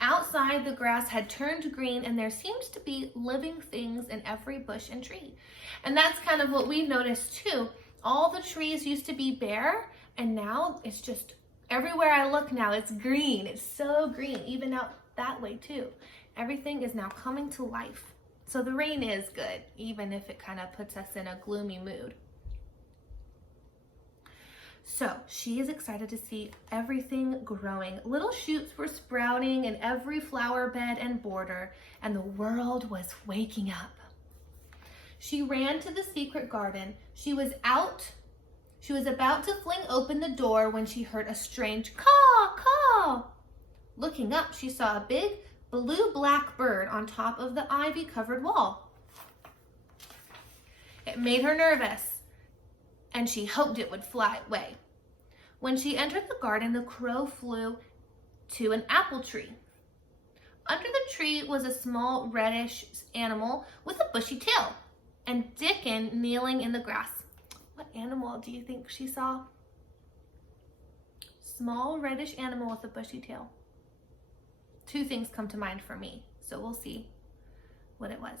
Outside, the grass had turned green, and there seems to be living things in every bush and tree. And that's kind of what we've noticed too. All the trees used to be bare, and now it's just everywhere I look now, it's green. It's so green, even out that way too. Everything is now coming to life. So the rain is good, even if it kind of puts us in a gloomy mood. So she is excited to see everything growing. Little shoots were sprouting in every flower bed and border, and the world was waking up. She ran to the secret garden. She was about to fling open the door when she heard a strange caw, caw. Looking up, she saw a big blue-black bird on top of the ivy-covered wall. It made her nervous, and she hoped it would fly away. When she entered the garden, the crow flew to an apple tree. Under the tree was a small reddish animal with a bushy tail, and Dickon kneeling in the grass. What animal do you think she saw? Small reddish animal with a bushy tail. 2 things come to mind for me, so we'll see what it was.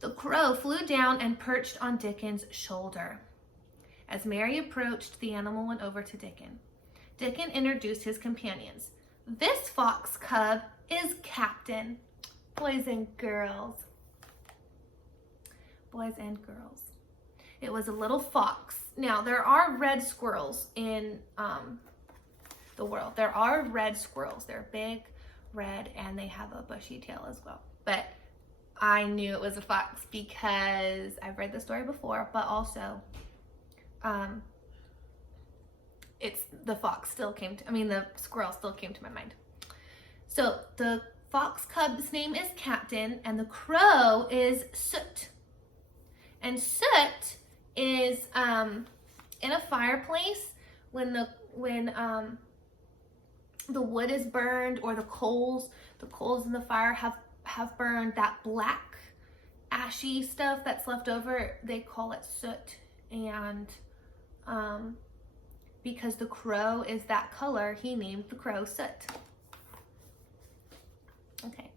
The crow flew down and perched on Dickon's shoulder. As Mary approached, the animal went over to Dickon. Dickon introduced his companions. This fox cub is Captain. Boys and girls. Boys and girls. It was a little fox. Now, there are red squirrels in the world. There are red squirrels. They're big, red, and they have a bushy tail as well. But I knew it was a fox because I've read the story before, but also the squirrel still came to my mind. So the fox cub's name is Captain, and the crow is Soot. And Soot is in a fireplace when the wood is burned, or the coals in the fire have burned, that black ashy stuff that's left over, they call it soot. And because the crow is that color, he named the crow Soot. Okay,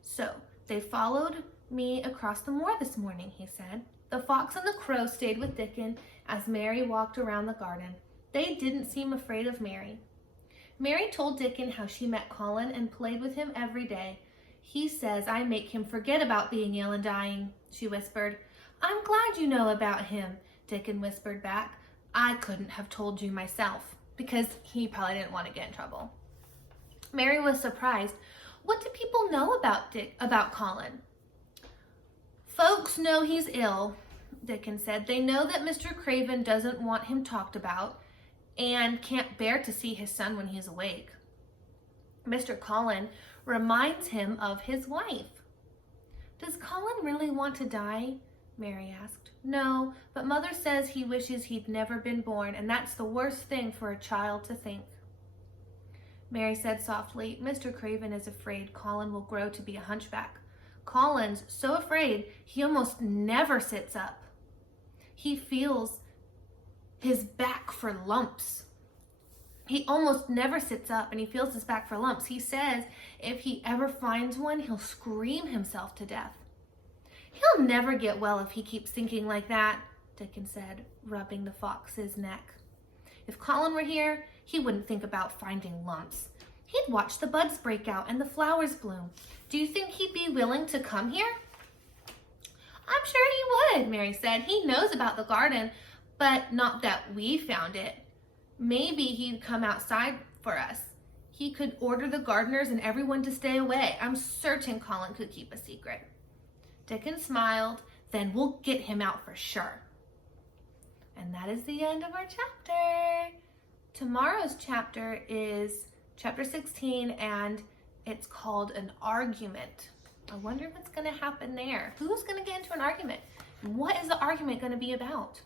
so they followed me across the moor this morning, he said. The fox and the crow stayed with Dickon as Mary walked around the garden. They didn't seem afraid of Mary. Mary told Dickon how she met Colin and played with him every day. He says I make him forget about being ill and dying, she whispered. I'm glad you know about him, Dickon whispered back. I couldn't have told you myself, because he probably didn't want to get in trouble. Mary was surprised. What do people know about Colin? Folks know he's ill, Dickon said. They know that Mr. Craven doesn't want him talked about and can't bear to see his son when he's awake. Mr. Colin reminds him of his wife. Does Colin really want to die? Mary asked. No, but Mother says he wishes he'd never been born, and that's the worst thing for a child to think. Mary said softly, Mr. Craven is afraid Colin will grow to be a hunchback. Colin's so afraid he almost never sits up. He feels his back for lumps. He almost never sits up, and he feels his back for lumps. He says if he ever finds one, he'll scream himself to death. He'll never get well if he keeps thinking like that, Dickon said, rubbing the fox's neck. If Colin were here, he wouldn't think about finding lumps. He'd watch the buds break out and the flowers bloom. Do you think he'd be willing to come here? I'm sure he would, Mary said. He knows about the garden, but not that we found it. Maybe he'd come outside for us. He could order the gardeners and everyone to stay away. I'm certain Colin could keep a secret. Dickon smiled. Then we'll get him out for sure. And that is the end of our chapter. Tomorrow's chapter is chapter 16, and it's called An Argument. I wonder what's going to happen there. Who's going to get into an argument? And what is the argument going to be about?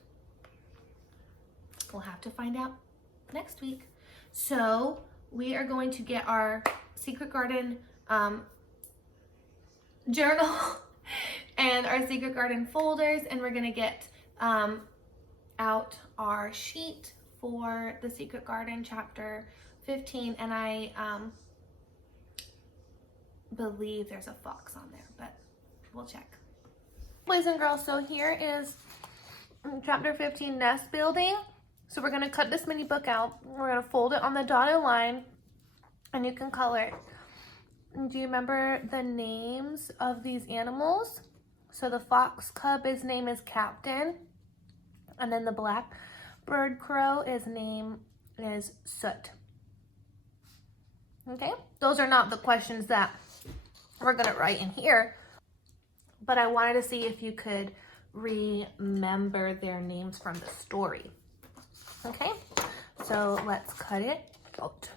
We'll have to find out next week. So we are going to get our Secret Garden journal and our Secret Garden folders, and we're going to get out our sheet for the Secret Garden chapter 15, and I believe there's a fox on there, but we'll check. Boys and girls, so here is chapter 15, nest building. So we're going to cut this mini book out. We're going to fold it on the dotted line, and you can color it. Do you remember the names of these animals? So the fox cub, his name is Captain, and then the blackbird crow, his name is Soot. Okay, those are not the questions that we're going to write in here, but I wanted to see if you could remember their names from the story. Okay, so let's cut it out.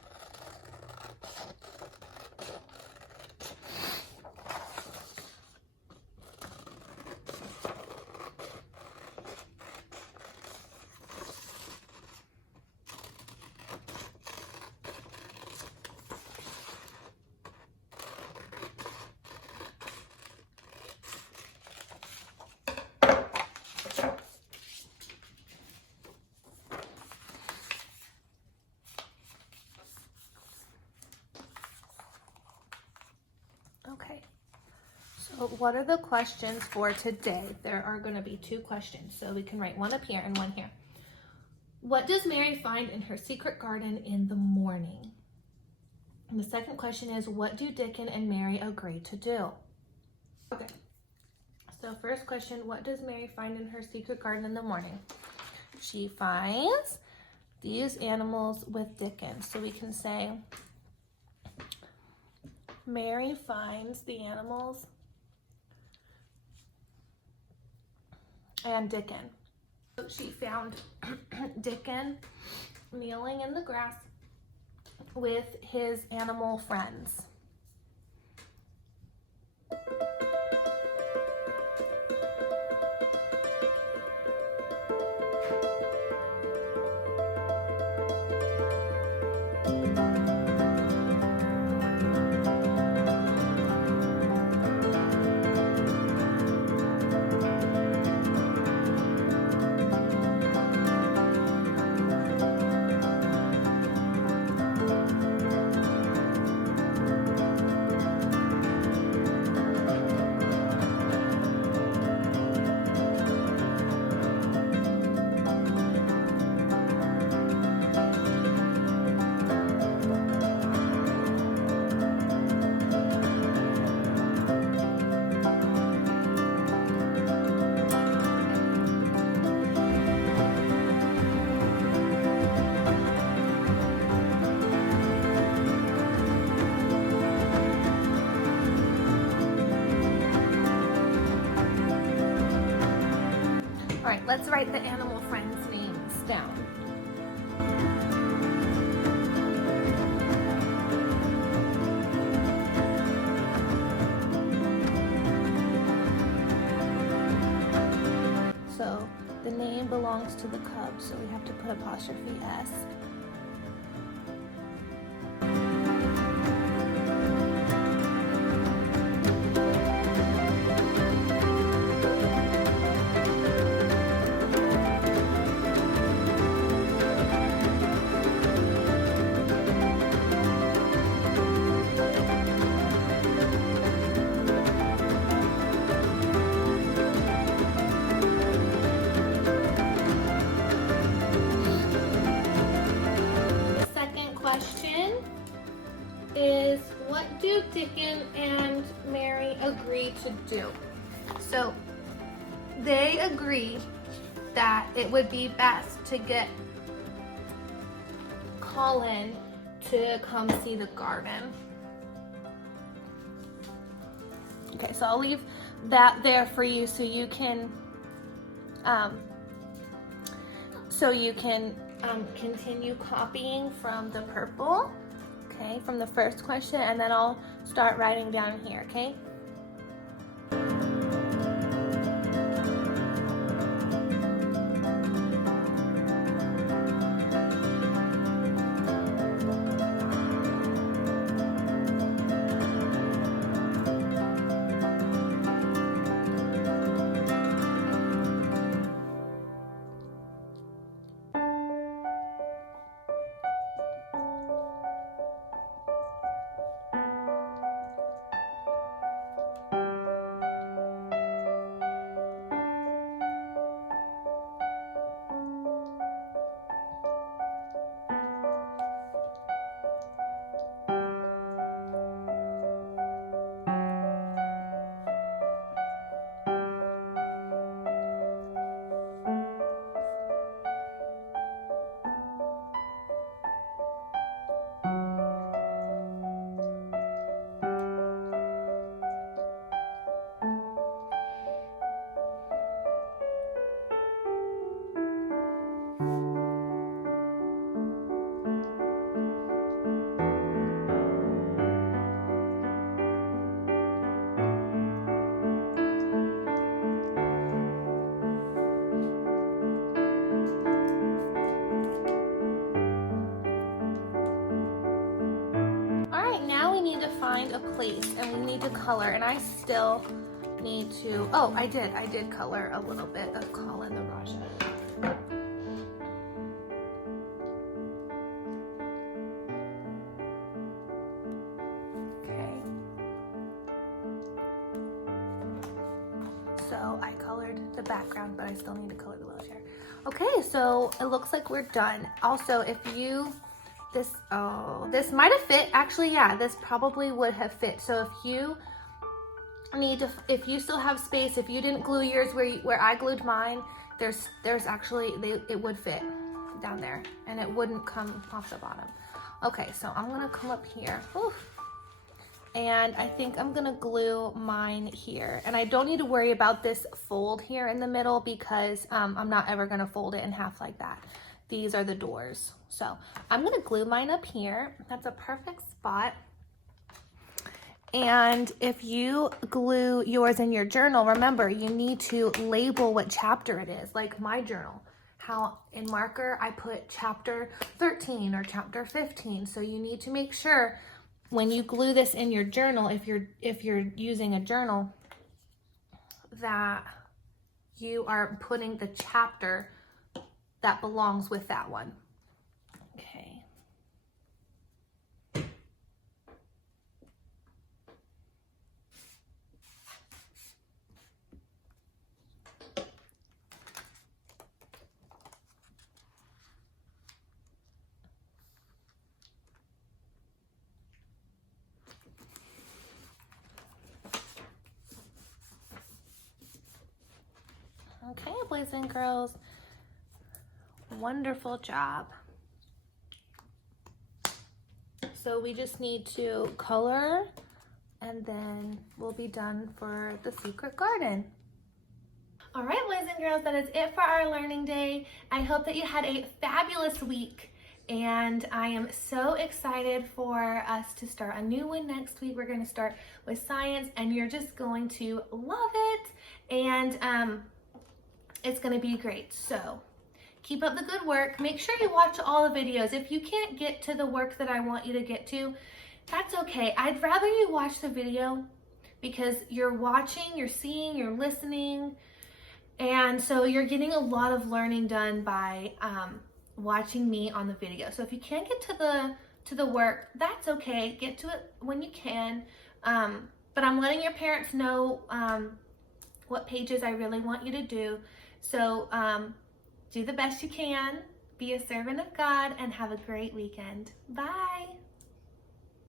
Okay, so what are the questions for today? There are going to be 2 questions, so we can write one up here and one here. What does Mary find in her secret garden in the morning? And the second question is, what do Dickon and Mary agree to do? Okay, so first question, what does Mary find in her secret garden in the morning? She finds these animals with Dickon, so we can say, Mary finds the animals and Dickon. So she found Dickon kneeling in the grass with his animal friends. right, let's write the animal friends' names down. So the name belongs to the cub, so we have to put apostrophe S. Question is, what do Dickon and Mary agree to do? So they agree that it would be best to get Colin to come see the garden. Okay, so I'll leave that there for you so you can continue copying from the purple, okay, from the first question, and then I'll start writing down here, okay? Find a place, and we need to color, and I still need to, oh, I did color a little bit of Colin the Raja. Okay. So I colored the background, but I still need to color the wheelchair. Okay, so it looks like we're done. Also, if you this might have fit. Actually, yeah, this probably would have fit. So if you still have space, if you didn't glue yours where I glued mine, there's actually, it would fit down there and it wouldn't come off the bottom. Okay, so I'm gonna come up here. Oof. And I think I'm gonna glue mine here. And I don't need to worry about this fold here in the middle because I'm not ever gonna fold it in half like that. These are the doors. So I'm gonna glue mine up here. That's a perfect spot. And if you glue yours in your journal, remember you need to label what chapter it is, like my journal. How in marker I put chapter 13 or chapter 15. So you need to make sure when you glue this in your journal, if you're using a journal, that you are putting the chapter that belongs with that one. Okay. Okay, boys and girls. Wonderful job. So we just need to color and then we'll be done for the secret garden. All right, boys and girls, that is it for our learning day. I hope that you had a fabulous week, and I am so excited for us to start a new one next week. We're going to start with science, and you're just going to love it, and it's going to be great. So keep up the good work. Make sure you watch all the videos. If you can't get to the work that I want you to get to, that's okay. I'd rather you watch the video because you're watching, you're seeing, you're listening. And so you're getting a lot of learning done by watching me on the video. So if you can't get to the work, that's okay. Get to it when you can. But I'm letting your parents know what pages I really want you to do. So do the best you can. Be a servant of God and have a great weekend. Bye.